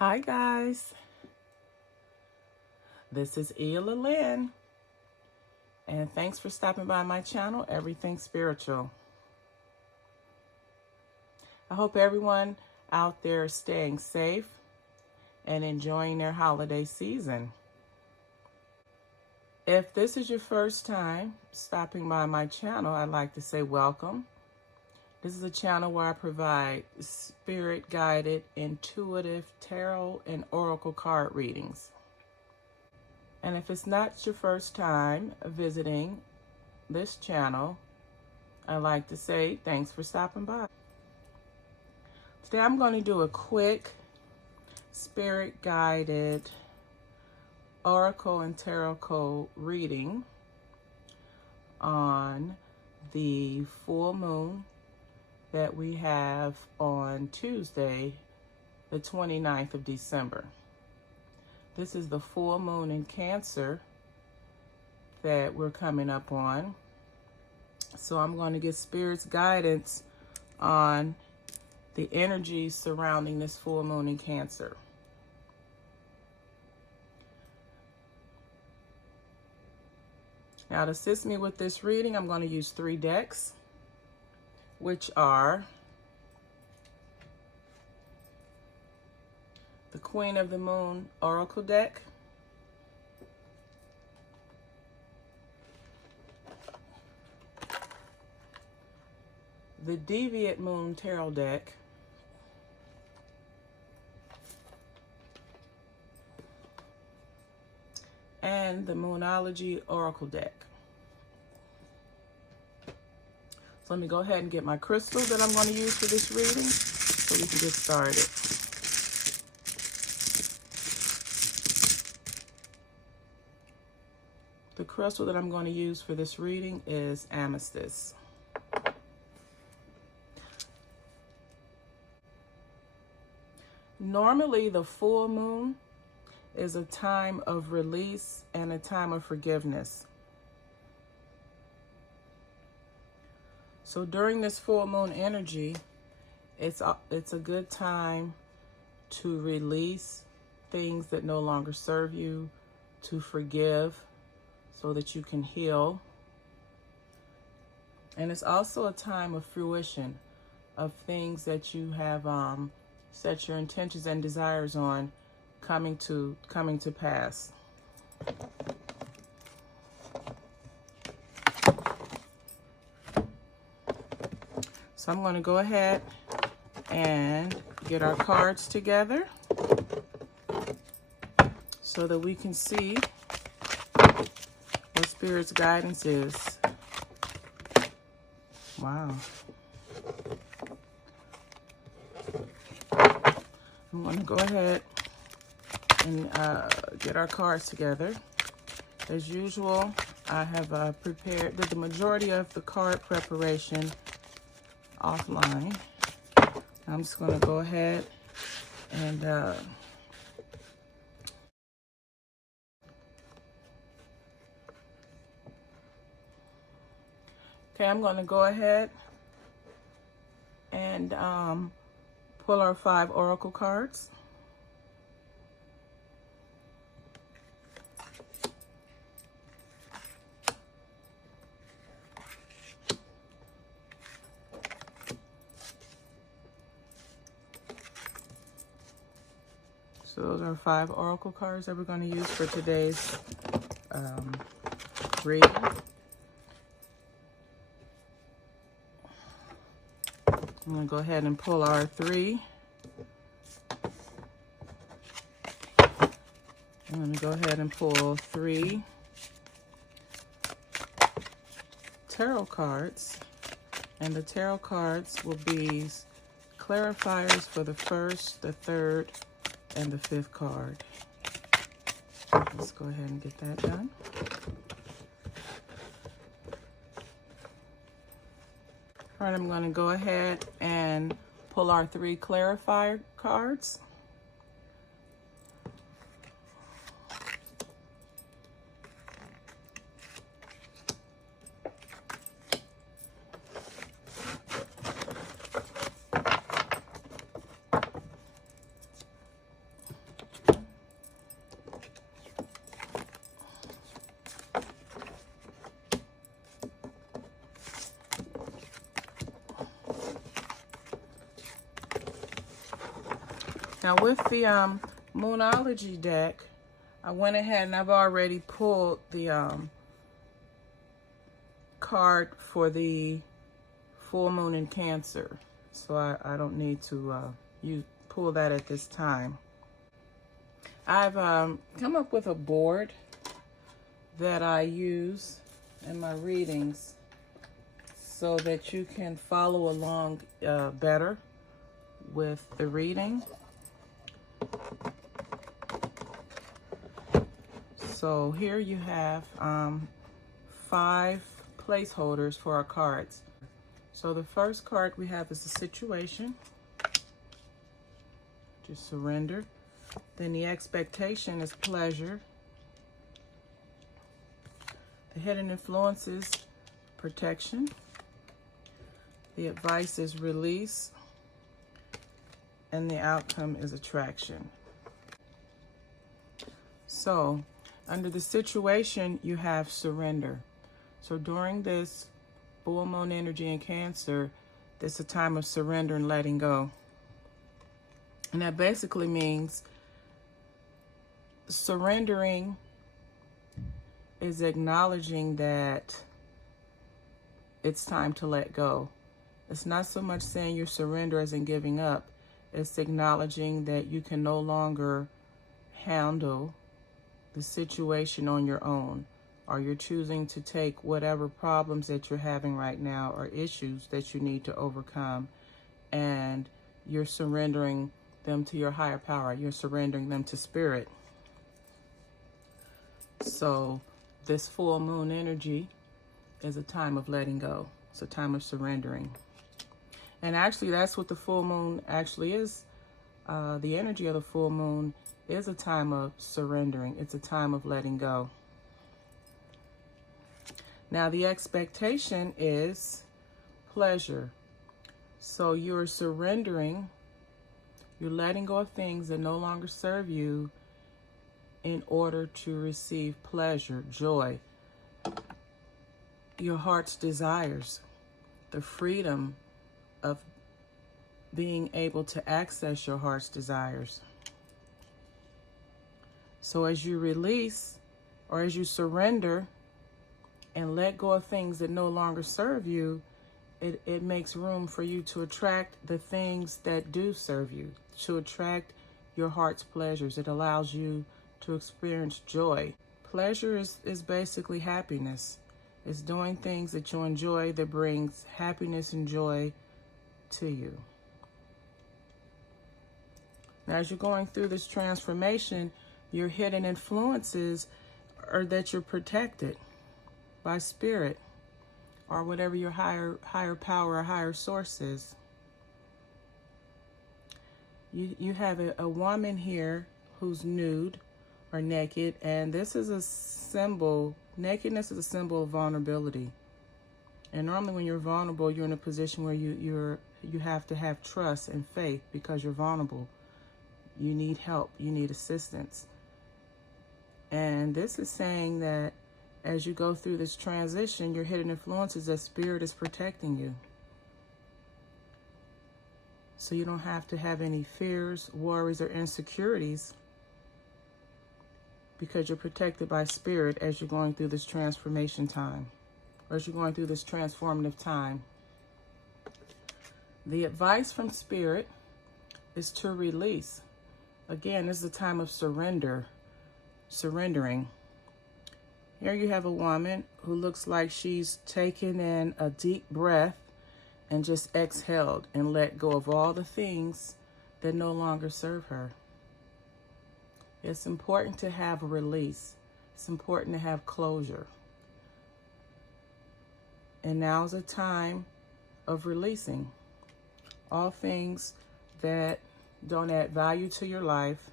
Hi guys, this is Ela Lynn, and thanks for stopping by my channel, Everything Spiritual. I hope everyone out there is staying safe and enjoying their holiday season. If this is your first time stopping by my channel, I'd like to say welcome. This is a channel where I provide spirit-guided, intuitive tarot and oracle card readings. And if it's not your first time visiting this channel, I'd like to say thanks for stopping by. Today I'm going to do a quick spirit-guided oracle and tarot code reading on the full moon that we have on Tuesday, the 29th of December. This is the full moon in Cancer that we're coming up on. So I'm going to get Spirit's guidance on the energies surrounding this full moon in Cancer. Now to assist me with this reading, I'm going to use 3 decks, which are the Queen of the Moon Oracle deck, the Deviate Moon Tarot deck, and the Moonology Oracle deck. So let me go ahead and get my crystal that I'm going to use for this reading so we can get started. The crystal that I'm going to use for this reading is amethyst. Normally, the full moon is a time of release and a time of forgiveness. So during this full moon energy, it's a good time to release things that no longer serve you, to forgive so that you can heal. And it's also a time of fruition of things that you have set your intentions and desires on coming to pass. So I'm going to go ahead and get our cards together so that we can see what Spirit's guidance is. Wow. I'm going to go ahead and get our cards together. As usual, I have did the majority of the card preparation offline. I'm just going to go ahead and I'm going to go ahead and pull our 5 oracle cards. So those are 5 oracle cards that we're going to use for today's reading. I'm going to go ahead and pull our 3. I'm going to go ahead and pull 3 tarot cards. And the tarot cards will be clarifiers for the 1st, the 3rd, and the 5th card. Let's go ahead and get that done. All right, I'm going to go ahead and pull our 3 clarifier cards. Now with the Moonology deck, I went ahead and I've already pulled the card for the full moon in Cancer. So I don't need to pull that at this time. I've come up with a board that I use in my readings so that you can follow along better with the reading. So here you have 5 placeholders for our cards. So the first card we have is the situation, just surrender. Then the expectation is pleasure. The hidden influences, protection. The advice is release. And the outcome is attraction. So under the situation, you have surrender. So during this full moon energy in Cancer, it's a time of surrender and letting go. And that basically means surrendering is acknowledging that it's time to let go. It's not so much saying you surrender as in giving up. It's acknowledging that you can no longer handle the situation on your own, or you're choosing to take whatever problems that you're having right now or issues that you need to overcome, and you're surrendering them to your higher power. You're surrendering them to spirit. So this full moon energy is a time of letting go. It's a time of surrendering. And actually, that's what the full moon actually is. The energy of the full moon is a time of surrendering. It's a time of letting go. Now, the expectation is pleasure. So you're surrendering, you're letting go of things that no longer serve you in order to receive pleasure, joy, your heart's desires, the freedom of being able to access your heart's desires. So as you release or as you surrender and let go of things that no longer serve you, it makes room for you to attract the things that do serve you, to attract your heart's pleasures. It allows you to experience joy. Pleasure is basically happiness. It's doing things that you enjoy that brings happiness and joy to you. Now, as you're going through this transformation, your hidden influences are that you're protected by spirit or whatever your higher power or higher source is. You have a woman here who's nude or naked, and this is a symbol. Nakedness is a symbol of vulnerability. And normally when you're vulnerable, you're in a position where you have to have trust and faith because you're vulnerable. You need help. You need assistance. And this is saying that as you go through this transition, your hidden influences, that spirit is protecting you. So you don't have to have any fears, worries, or insecurities because you're protected by spirit as you're going through this transformation time, or as you're going through this transformative time. The advice from spirit is to release. Again, this is a time of surrendering. Here you have a woman who looks like she's taken in a deep breath and just exhaled and let go of all the things that no longer serve her. It's important to have a release. It's important to have closure. And now's a time of releasing all things that don't add value to your life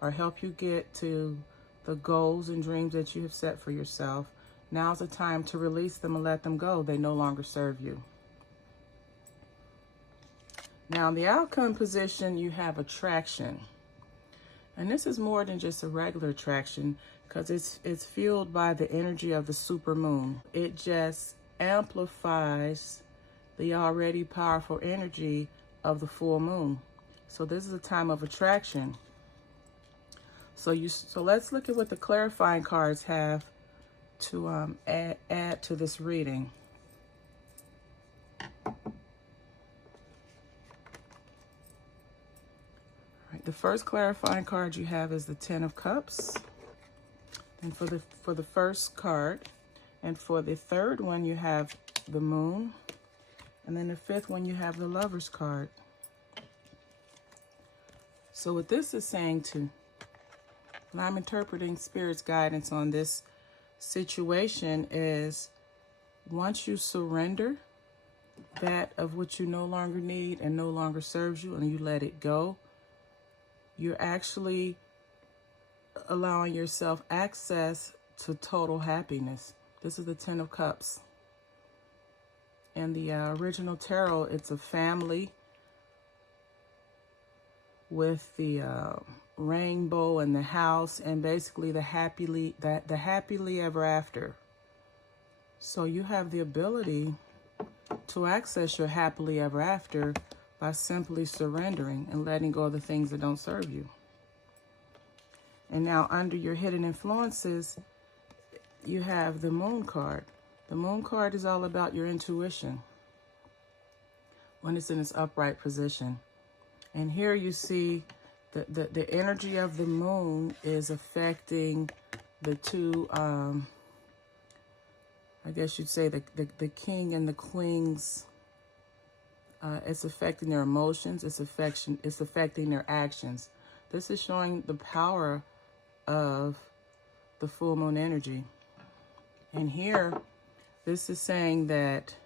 or help you get to the goals and dreams that you have set for yourself. Now's the time to release them and let them go. They no longer serve you. Now, in the outcome position, you have attraction. And this is more than just a regular attraction because it's fueled by the energy of the supermoon. It just amplifies the already powerful energy of the full moon. So this is a time of attraction. So let's look at what the clarifying cards have to add to this reading. All right, the first clarifying card you have is the Ten of Cups. And for the first card, and for the third one you have the Moon, and then the fifth one you have the Lover's card. So what this is saying and I'm interpreting Spirit's guidance on this situation, is once you surrender that of what you no longer need and no longer serves you, and you let it go, you're actually allowing yourself access to total happiness. This is the Ten of Cups. In the original tarot, it's a family with the rainbow and the house, and basically the happily ever after. So you have the ability to access your happily ever after by simply surrendering and letting go of the things that don't serve you. And now under your hidden influences, you have the Moon card. The Moon card is all about your intuition when it's in its upright position. And here you see the energy of the Moon is affecting the two, I guess you'd say the King and the Queen's, it's affecting their emotions, it's affecting their actions. This is showing the power of the full moon energy. And here, this is saying that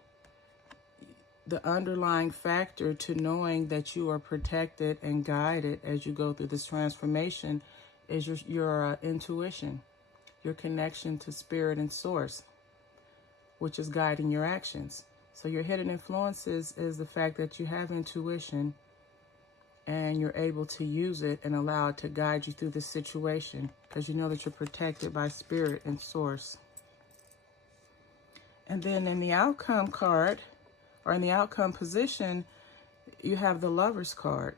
the underlying factor to knowing that you are protected and guided as you go through this transformation is your intuition, your connection to spirit and source, which is guiding your actions. So your hidden influences is the fact that you have intuition and you're able to use it and allow it to guide you through this situation because you know that you're protected by spirit and source. And then in the outcome card, or in the outcome position, you have the Lover's card.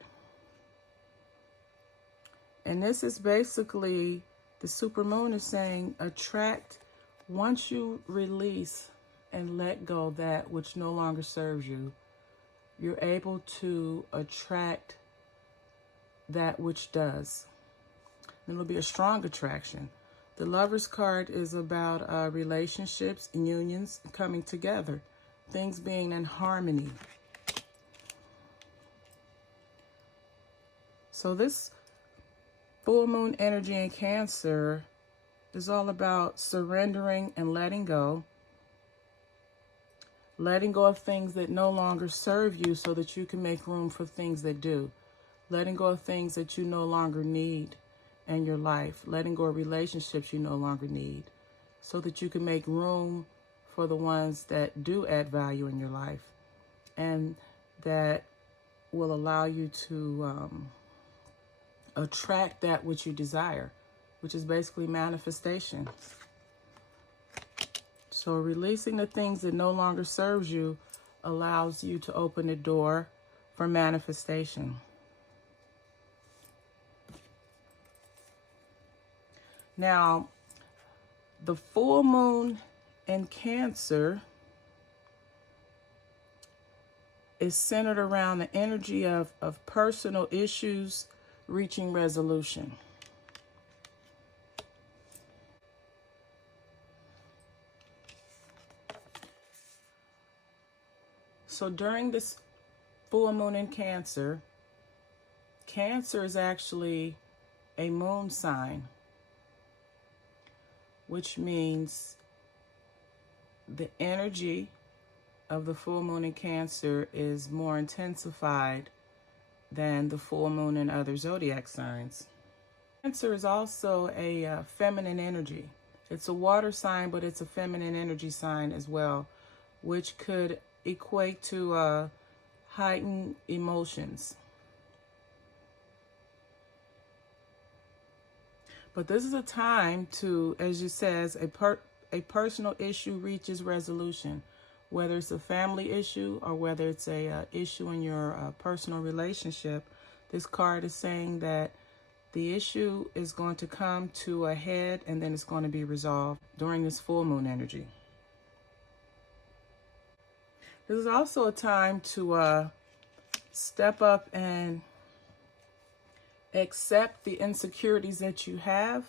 And this is basically, the supermoon is saying, attract, once you release and let go that which no longer serves you, you're able to attract that which does. And it'll be a strong attraction. The Lover's card is about relationships and unions coming together, things being in harmony. So this full moon energy in Cancer is all about surrendering and letting go of things that no longer serve you so that you can make room for things that do. Letting go of things that you no longer need in your life. Letting go of relationships you no longer need so that you can make room for the ones that do add value in your life and that will allow you to attract that which you desire, which is basically manifestation. So releasing the things that no longer serves you allows you to open the door for manifestation. Now, the full moon in Cancer is centered around the energy of personal issues reaching resolution. So during this full moon in Cancer, Cancer is actually a moon sign, which means the energy of the full moon in Cancer is more intensified than the full moon in other zodiac signs. Cancer is also a feminine energy. It's a water sign, but it's a feminine energy sign as well, which could equate to heightened emotions. But this is a time to, as it says, a personal issue reaches resolution, whether it's a family issue or whether it's a issue in your personal relationship. This card is saying that the issue is going to come to a head and then it's going to be resolved during this full moon energy. This is also a time to step up and accept the insecurities that you have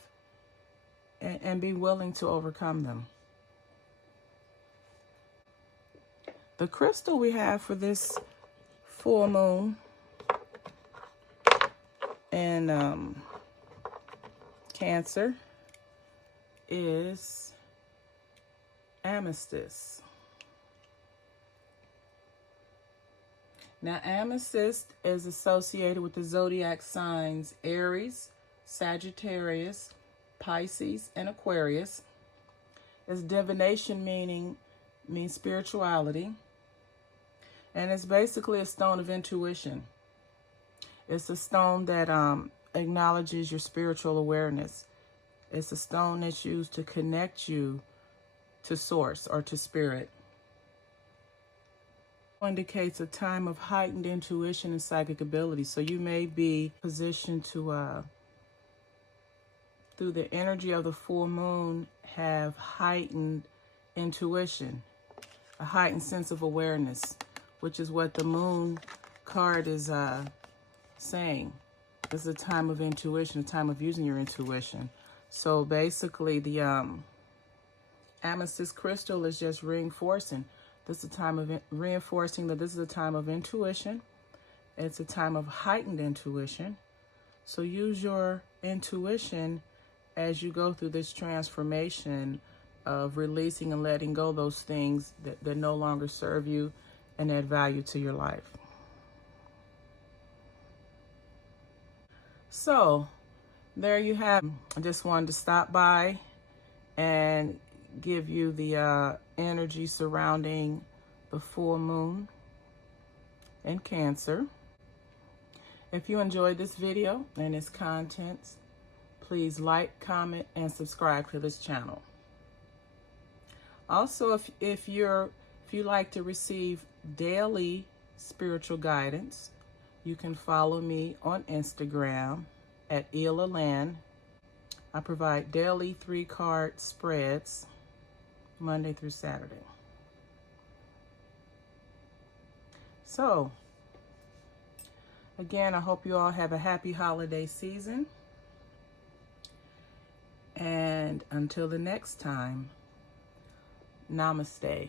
and be willing to overcome them. The crystal we have for this full moon in Cancer is amethyst. Now, amethyst is associated with the zodiac signs Aries, Sagittarius, Pisces, and Aquarius. It's divination means spirituality. And it's basically a stone of intuition. It's a stone that acknowledges your spiritual awareness. It's a stone that's used to connect you to source or to spirit. Indicates a time of heightened intuition and psychic ability. So you may be positioned to, through the energy of the full moon, have heightened intuition, a heightened sense of awareness, which is what the moon card is saying. This is a time of intuition, a time of using your intuition. So basically the amethyst crystal is just reinforcing. This is a time of reinforcing that this is a time of intuition. It's a time of heightened intuition. So use your intuition as you go through this transformation of releasing and letting go those things that no longer serve you and add value to your life. So there you have it. I just wanted to stop by and give you the energy surrounding the full moon in Cancer. If you enjoyed this video and its contents, please like, comment, and subscribe to this channel. Also, if you like to receive daily spiritual guidance, you can follow me on Instagram at Ela Land. I provide daily 3-card spreads Monday through Saturday. So, again, I hope you all have a happy holiday season. And until the next time, namaste.